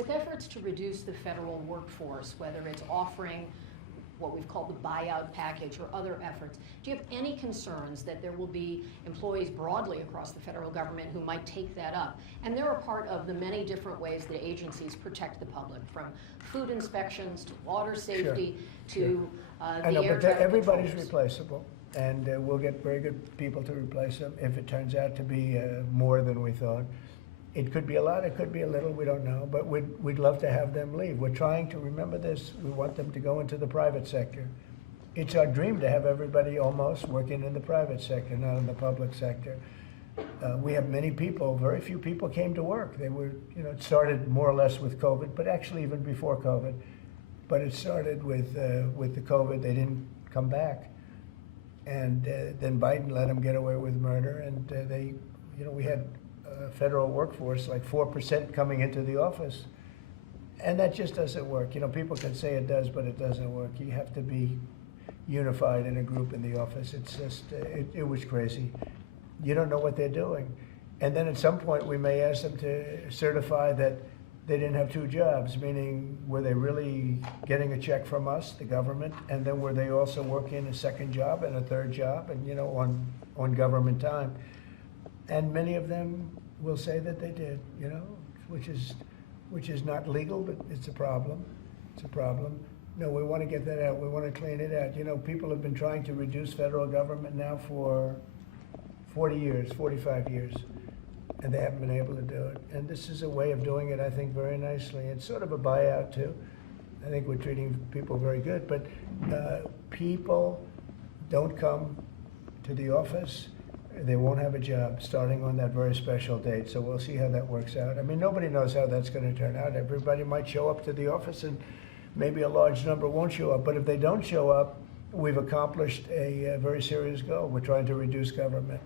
With efforts to reduce the federal workforce, whether it's offering what we've called the buyout package or other efforts, do you have any concerns that there will be employees broadly across the federal government who might take that up? And they're a part of the many different ways that agencies protect the public, from food inspections to water safety to I know, the air but traffic everybody's controls. replaceable, and we'll get very good people to replace them if it turns out to be more than we thought. It could be a lot, it could be a little, we don't know, but we'd love to have them leave. We're trying to remember this. We want them to go into the private sector. It's our dream to have everybody almost working in the private sector, not in the public sector. We have many people, very few people came to work. They were, it started more or less with COVID, but actually even before COVID. But it started with the COVID, they didn't come back. And then Biden let them get away with murder, and we had federal workforce, like 4% coming into the office. And that just doesn't work. People can say it does, but it doesn't work. You have to be unified in a group in the office. It's just, it was crazy. You don't know what they're doing. And then at some point we may ask them to certify that they didn't have two jobs, meaning were they really getting a check from us, the government, and then were they also working a second job and a third job and, on government time? And many of them will say that they did, which is not legal, but it's a problem. It's a problem. No, we want to get that out. We want to clean it out. People have been trying to reduce federal government now for 40 years, 45 years, and they haven't been able to do it. And this is a way of doing it, I think, very nicely. It's sort of a buyout, too. I think we're treating people very good, but people don't come to the office. They won't have a job starting on that very special date, so we'll see how that works out. I mean, nobody knows how that's going to turn out. Everybody might show up to the office, and maybe a large number won't show up. But if they don't show up, we've accomplished a very serious goal. We're trying to reduce government.